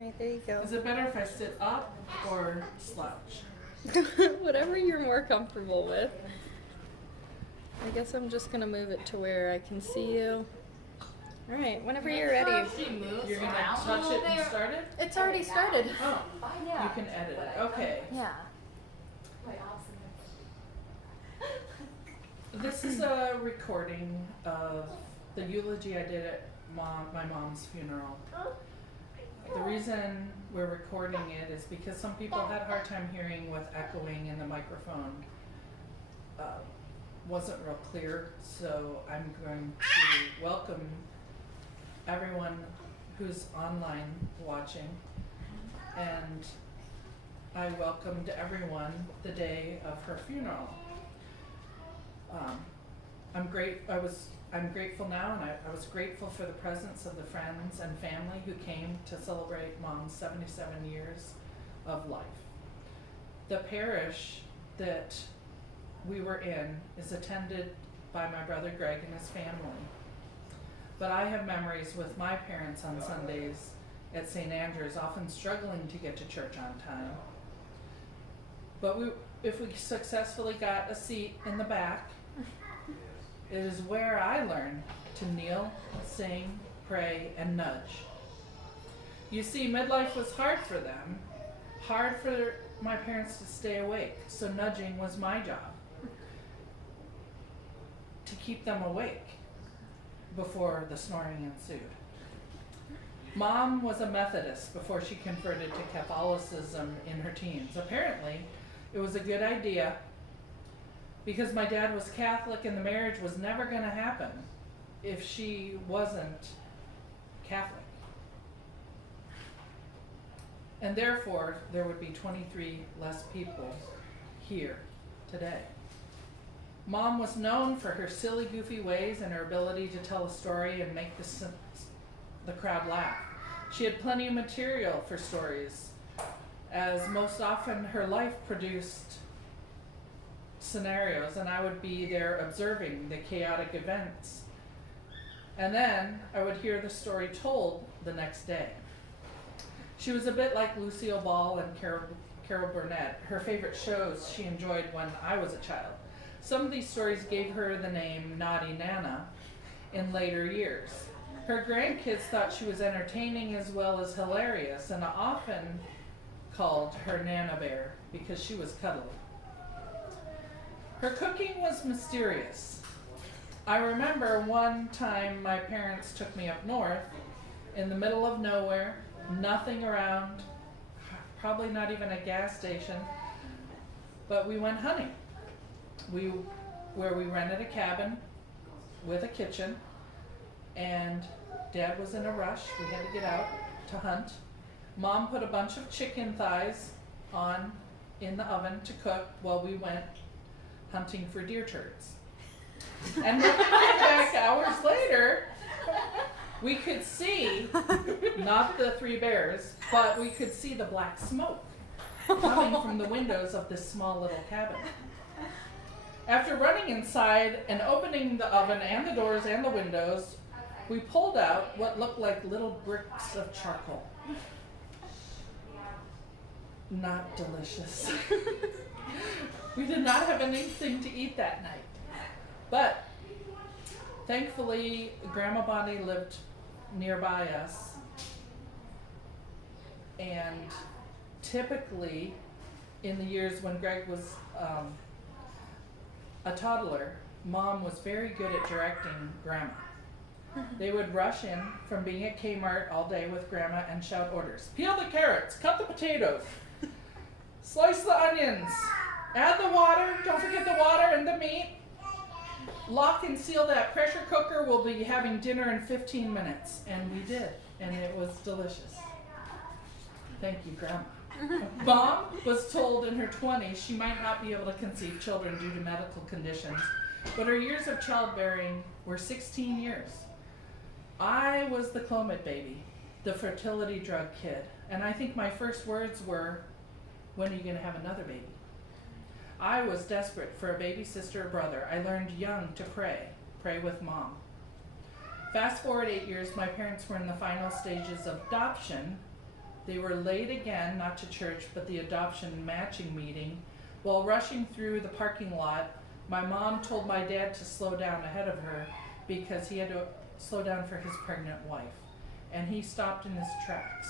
Right, there you go. Is it better if I sit up or slouch? Whatever you're more comfortable with. I guess I'm just gonna move it to where I can see you. All right, whenever you're ready. You're gonna touch it and start it? It's already started. Oh, Yeah. you can edit it. Okay. Yeah. This is a recording of the eulogy I did at my mom's funeral. The reason we're recording it is because some people had a hard time hearing with echoing and the microphone wasn't real clear, so I'm going to welcome everyone who's online watching, and I welcomed everyone the day of her funeral. I'm grateful now, and I was grateful for the presence of the friends and family who came to celebrate Mom's 77 years of life. The parish that we were in is attended by my brother Greg and his family. But I have memories with my parents on Sundays at St. Andrew's, often struggling to get to church on time. But if we successfully got a seat in the back, it is where I learned to kneel, sing, pray, and nudge. You see, midlife was hard for them, hard for my parents to stay awake, so nudging was my job, to keep them awake before the snoring ensued. Mom was a Methodist before she converted to Catholicism in her teens. Apparently, it was a good idea because my dad was Catholic and the marriage was never going to happen if she wasn't Catholic. And therefore, there would be 23 less people here today. Mom was known for her silly, goofy ways and her ability to tell a story and make the crowd laugh. She had plenty of material for stories, as most often her life produced scenarios, and I would be there observing the chaotic events. And then I would hear the story told the next day. She was a bit like Lucille Ball and Carol Burnett, her favorite shows she enjoyed when I was a child. Some of these stories gave her the name Naughty Nana in later years. Her grandkids thought she was entertaining as well as hilarious, and often called her Nana Bear because she was cuddly. Her cooking was mysterious. I remember one time my parents took me up north in the middle of nowhere, nothing around, probably not even a gas station, but we went hunting. Where we rented a cabin with a kitchen, and Dad was in a rush. We had to get out to hunt. Mom put a bunch of chicken thighs on in the oven to cook while we went hunting for deer turds. And when we came back hours later, we could see, not the three bears, but we could see the black smoke coming from the windows of this small little cabin. After running inside and opening the oven and the doors and the windows, we pulled out what looked like little bricks of charcoal. Not delicious. We did not have anything to eat that night. But thankfully, Grandma Bonnie lived nearby us. And typically, in the years when Greg was a toddler, Mom was very good at directing Grandma. They would rush in from being at Kmart all day with Grandma and shout orders. Peel the carrots, cut the potatoes, slice the onions, add the water, don't forget the water and the meat. Lock and seal that pressure cooker, we'll be having dinner in 15 minutes. And we did, and it was delicious. Thank you, Grandma. Mom was told in her 20s she might not be able to conceive children due to medical conditions, but her years of childbearing were 16 years. I was the Clomid baby, the fertility drug kid, and I think my first words were, when are you going to have another baby? I was desperate for a baby sister or brother. I learned young to pray with Mom. Fast forward 8 years, my parents were in the final stages of adoption They were late again, not to church, but the adoption matching meeting. While rushing through the parking lot, my mom told my dad to slow down ahead of her because he had to slow down for his pregnant wife. And he stopped in his tracks.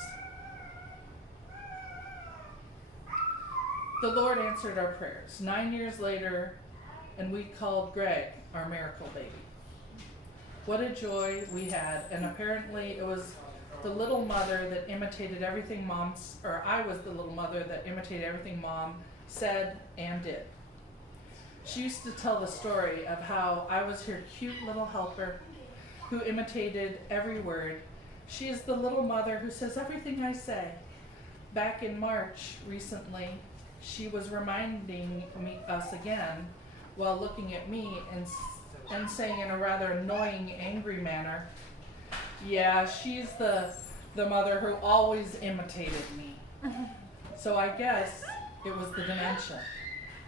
The Lord answered our prayers. 9 years later, and we called Greg our miracle baby. What a joy we had, and apparently it was the little mother that imitated everything I was the little mother that imitated everything Mom said and did. She used to tell the story of how I was her cute little helper who imitated every word. She is the little mother who says everything I say. Back in March recently, she was reminding us again while looking at me and saying in a rather annoying, angry manner, yeah, she's the mother who always imitated me. So I guess it was the dementia,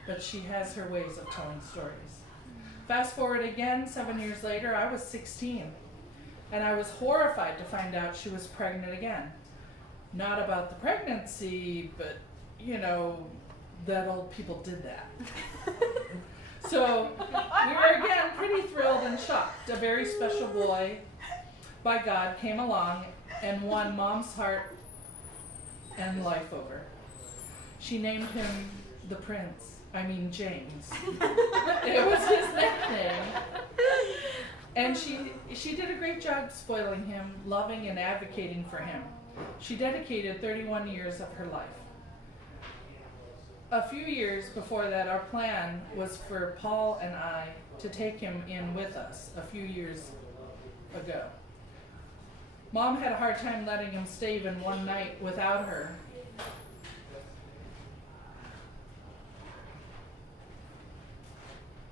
but she has her ways of telling stories. Fast forward again, 7 years later, I was 16, and I was horrified to find out she was pregnant again. Not about the pregnancy, but, that old people did that. So we were again pretty thrilled and shocked. A very special boy by God came along and won Mom's heart and life over. She named him James. It was his nickname. And she did a great job spoiling him, loving and advocating for him. She dedicated 31 years of her life. A few years before that, our plan was for Paul and I to take him in with us a few years ago. Mom had a hard time letting him stay even one night without her.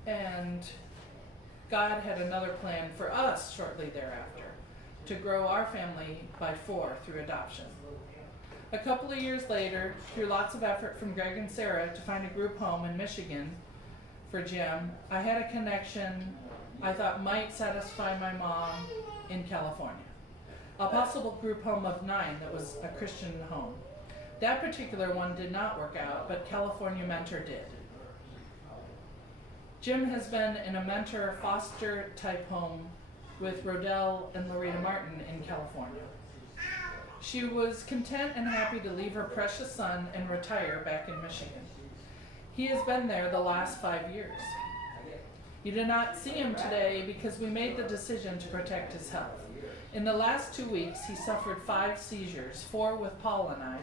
And God had another plan for us shortly thereafter, to grow our family by 4 through adoption. A couple of years later, through lots of effort from Greg and Sarah to find a group home in Michigan for Jim, I had a connection I thought might satisfy my mom in California. A possible group home of 9 that was a Christian home. That particular one did not work out, but California Mentor did. Jim has been in a mentor foster type home with Rodell and Loretta Martin in California. She was content and happy to leave her precious son and retire back in Michigan. He has been there the last 5 years. You did not see him today because we made the decision to protect his health. In the last 2 weeks, he suffered 5 seizures, 4 with Paul and I.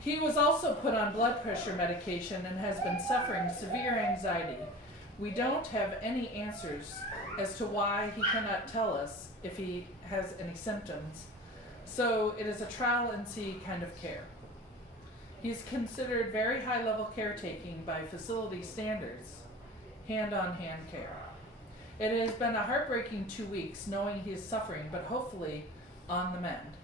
He was also put on blood pressure medication and has been suffering severe anxiety. We don't have any answers as to why he cannot tell us if he has any symptoms, so it is a trial and see kind of care. He is considered very high-level caretaking by facility standards, hand-on-hand care. It has been a heartbreaking 2 weeks knowing he is suffering, but hopefully on the mend.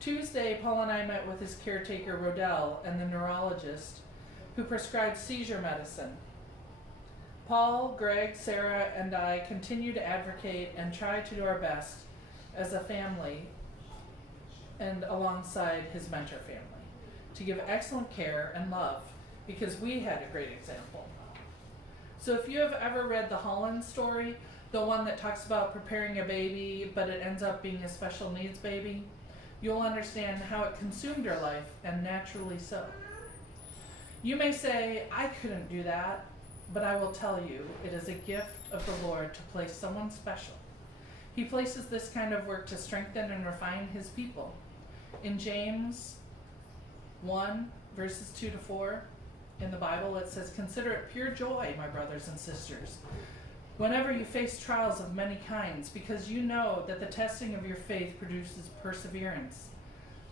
Tuesday, Paul and I met with his caretaker, Rodell, and the neurologist who prescribed seizure medicine. Paul, Greg, Sarah, and I continue to advocate and try to do our best as a family and alongside his mentor family to give excellent care and love because we had a great example. So if you have ever read the Holland story, the one that talks about preparing a baby but it ends up being a special needs baby, you'll understand how it consumed her life, and naturally so. You may say, I couldn't do that, but I will tell you, it is a gift of the Lord to place someone special. He places this kind of work to strengthen and refine his people. In James 1, verses 2 to 4, in the Bible, it says, "Consider it pure joy, my brothers and sisters, whenever you face trials of many kinds, because you know that the testing of your faith produces perseverance.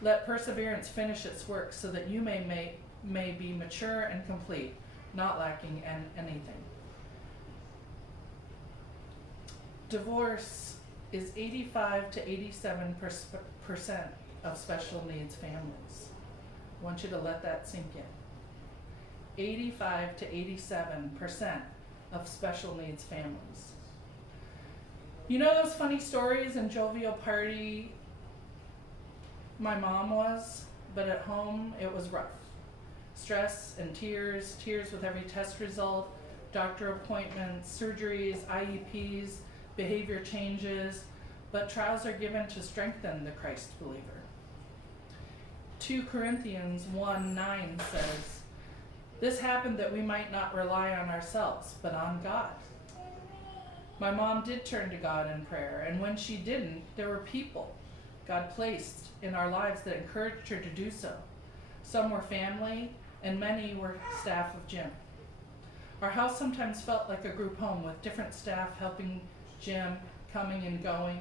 Let perseverance finish its work so that you may be mature and complete, not lacking anything." Divorce is 85 to 87% of special needs families. I want you to let that sink in. 85 to 87% of special needs families. You know those funny stories and jovial party my mom was, but at home it was rough. Stress and tears with every test result, doctor appointments, surgeries, IEPs, behavior changes, but trials are given to strengthen the Christ believer. 2 Corinthians 1:9 says, "This happened that we might not rely on ourselves, but on God." My mom did turn to God in prayer, and when she didn't, there were people God placed in our lives that encouraged her to do so. Some were family, and many were staff of Jim. Our house sometimes felt like a group home with different staff helping Jim, coming and going.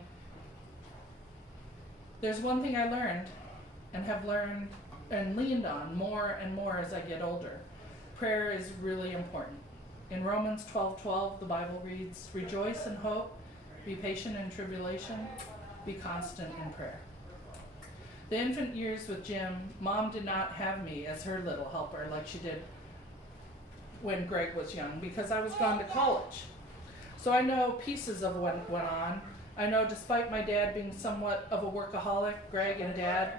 There's one thing I learned and have learned and leaned on more and more as I get older. Prayer is really important. In Romans 12:12, the Bible reads, "Rejoice in hope, be patient in tribulation, be constant in prayer." The infant years with Jim, Mom did not have me as her little helper like she did when Greg was young, because I was gone to college. So I know pieces of what went on. I know despite my dad being somewhat of a workaholic, Greg and Dad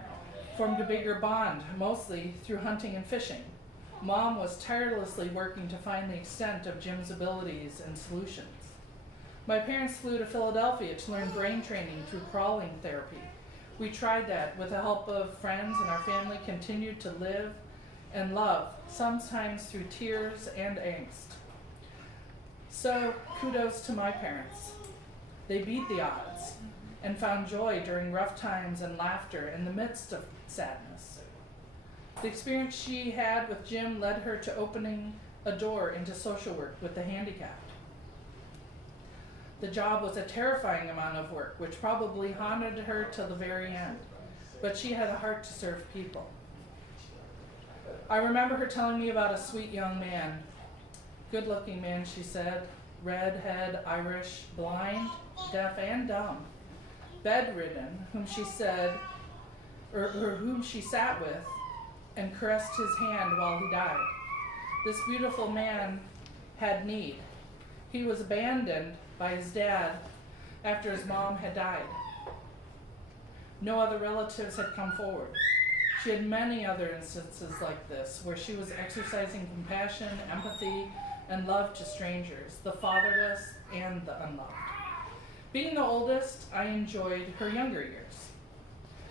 formed a bigger bond, mostly through hunting and fishing. Mom was tirelessly working to find the extent of Jim's abilities and solutions. My parents flew to Philadelphia to learn brain training through crawling therapy. We tried that with the help of friends, and our family continued to live and love, sometimes through tears and angst. So kudos to my parents. They beat the odds and found joy during rough times and laughter in the midst of sadness. The experience she had with Jim led her to opening a door into social work with the handicapped. The job was a terrifying amount of work, which probably haunted her till the very end, but she had a heart to serve people. I remember her telling me about a sweet young man, good-looking man, she said, redhead, Irish, blind, deaf and dumb, bedridden, whom she said, or whom she sat with and caressed his hand while he died. This beautiful man had need. He was abandoned by his dad after his mom had died. No other relatives had come forward. She had many other instances like this, where she was exercising compassion, empathy, and love to strangers, the fatherless and the unloved. Being the oldest, I enjoyed her younger years.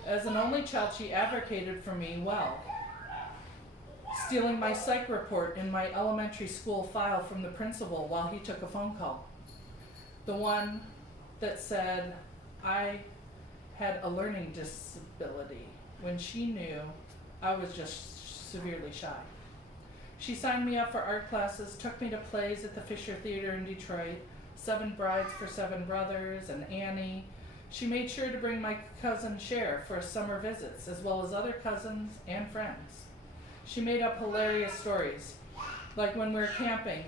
As an only child, she advocated for me well, stealing my psych report in my elementary school file from the principal while he took a phone call. The one that said I had a learning disability when she knew I was just severely shy. She signed me up for art classes, took me to plays at the Fisher Theater in Detroit, 7 Brides for 7 Brothers, and Annie. She made sure to bring my cousin Cher for summer visits, as well as other cousins and friends. She made up hilarious stories, like when we were camping,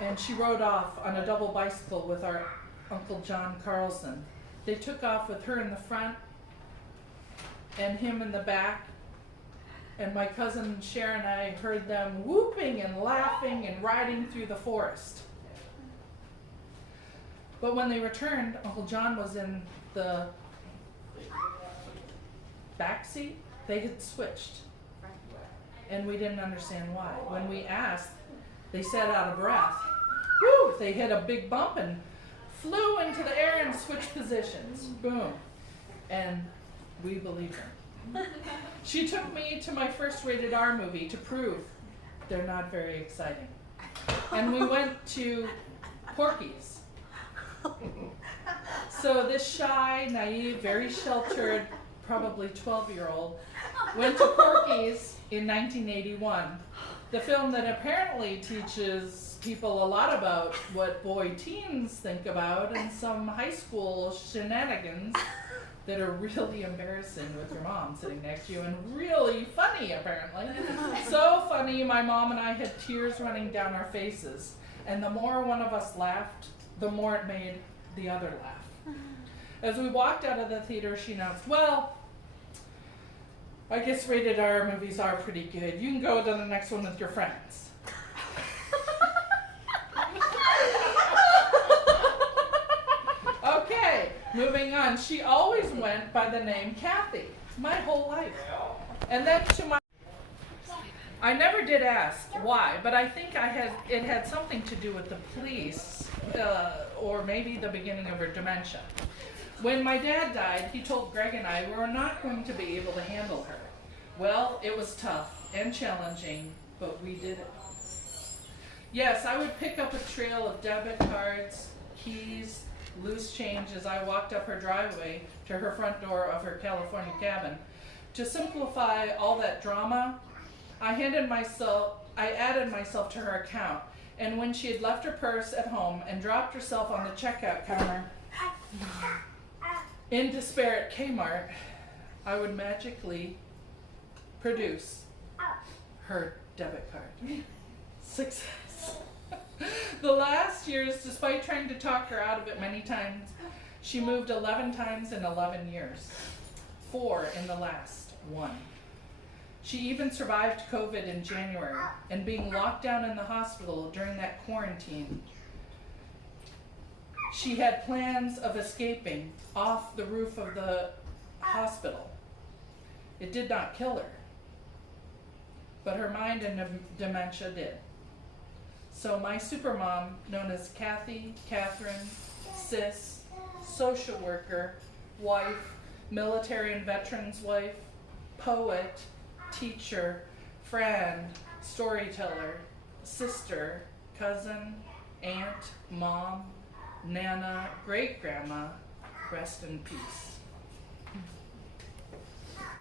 and she rode off on a double bicycle with our Uncle John Carlson. They took off with her in the front and him in the back, and my cousin Cher and I heard them whooping and laughing and riding through the forest. But when they returned, Uncle John was in the back seat. They had switched, and we didn't understand why. When we asked, they said out of breath, whew, they hit a big bump and flew into the air and switched positions. Boom. And we believed her. She took me to my first rated R movie to prove they're not very exciting. And we went to Porky's. So this shy, naive, very sheltered, probably 12-year-old went to Porky's in 1981. The film that apparently teaches people a lot about what boy teens think about and some high school shenanigans that are really embarrassing with your mom sitting next to you, and really funny apparently. So funny, my mom and I had tears running down our faces, and the more one of us laughed, the more it made the other laugh. As we walked out of the theater, she announced, well, I guess rated R movies are pretty good. You can go to the next one with your friends. Okay, Moving on, she always went by the name Kathy, my whole life. And then I never did ask why, but I think it had something to do with the police, or maybe the beginning of her dementia. When my dad died, he told Greg and I we were not going to be able to handle her. Well, it was tough and challenging, but we did it. Yes, I would pick up a trail of debit cards, keys, loose change as I walked up her driveway to her front door of her California cabin. To simplify all that drama, I added myself to her account, and when she had left her purse at home and dropped herself on the checkout counter in despair at Kmart, I would magically produce her debit card. Success. The last years, despite trying to talk her out of it many times, she moved 11 times in 11 years. 4 in the last 1. She even survived COVID in January and being locked down in the hospital during that quarantine. She had plans of escaping off the roof of the hospital. It did not kill her, but her mind and dementia did. So my supermom, known as Kathy, Catherine, sis, social worker, wife, military and veterans wife, poet, teacher, friend, storyteller, sister, cousin, aunt, mom, nana, great-grandma, rest in peace.